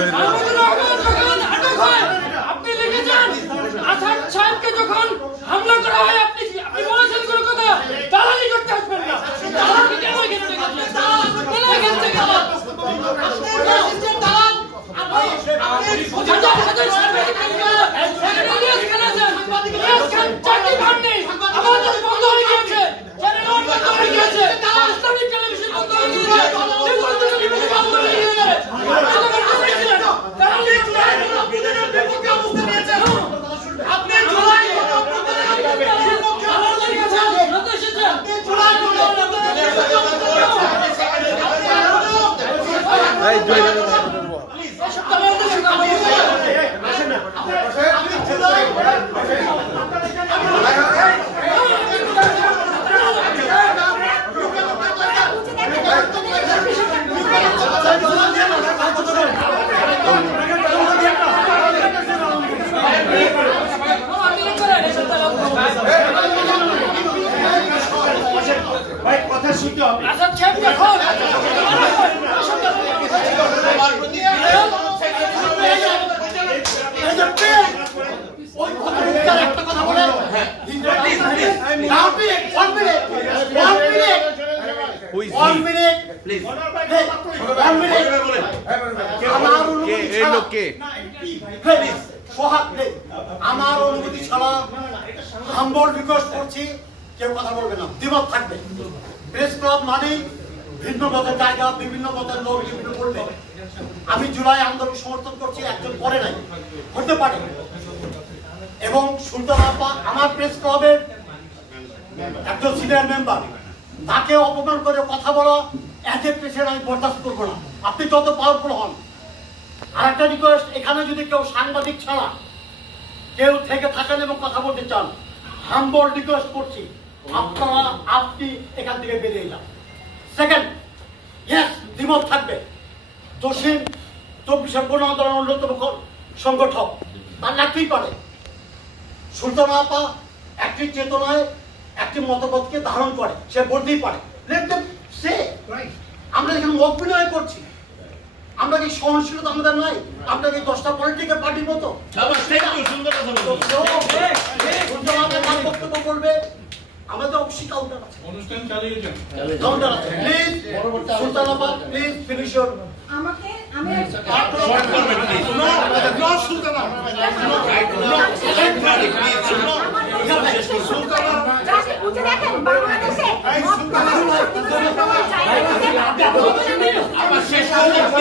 আপনি এই আমার অনুমতি ছাড়া হাম্বল রিকোয়েস্ট করছি কেউ কথা বলবে না। দ্বিমত থাকবে। প্রেস ক্লাব মানেই ভিন্ন মতের জায়গা বিভিন্ন মতের লোক বিভিন্ন করবে আমি জুলাই আন্দোলন সমর্থন করছি একজন করে নাই। হতে পারে। এবং সুলতান আপা আমার প্রেস ক্লাবের একজন সিনিয়র মেম্বার তাকে অপমান করে কথা বলা এ প্রেসিডেন্ট আমি বরদাস্ত করব না। আপনি যত পাওয়ারফুল হন। আর একটা রিকোয়েস্ট এখানে যদি কেউ সাংবাদিক ছাড়া কেউ থেকে থাকেন এবং কথা বলতে চান হাম্বল রিকোয়েস্ট করছি। আপনারা, আপনি এখান থেকে বেরিয়ে যান। সেকেন্ড ইয়েস দ্বিমত থাকবে। জসিম চব্বিশের গণ আন্দোলন অন্যতম সংগঠক। তার লাগতেই পারে। সুলতান আপা একটি চেতনায় একটি মতবাদকে ধারণ করে সে বলতেই পারে। say. আমরা এখানে অভিনয় করছি। আমরা কি সহনশীলতা আমাদের নাই আমরা কি দশটা পলিটিক্যাল পার্টির মতো? সুলতান আপা তার বক্তব্য বলবে আমাদের অবশ্যই কাউন্টার আছে। অনুষ্ঠান চালিয়ে যান কাউন্টার আছে। প্লিজ সুলতান আপা প্লিজ ফিনিশ ইউর আমাকে আমি জাস্ট বুঝে দেখেন বাংলাদেশে সভাপতি আমি রিকোয়েস্ট করেছি সভাপতির অনুমতি ছাড়া যদি আপনারা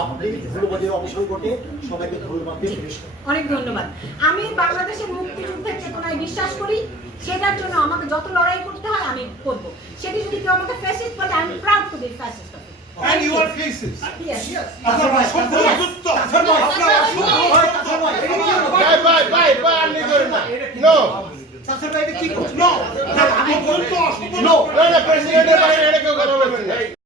আপনি ধন্যবাদের অবসান ঘটে সবাইকে ধন্যবাদ দিয়ে অনেক ধন্যবাদ আমি বাংলাদেশের মুক্তিযুদ্ধের চেতনায় বিশ্বাস করি সেটার জন্য আমাকে যত লড়াই করতে হয় আমি করব সেটি যদি কেউ আমাকে ফ্যাসিস্ট বলে আমি proud to be fascist And you are faces. Yes. আচ্ছা আচ্ছা আচ্ছা? Bye, bye, bye, bye. No? No, No. no, president.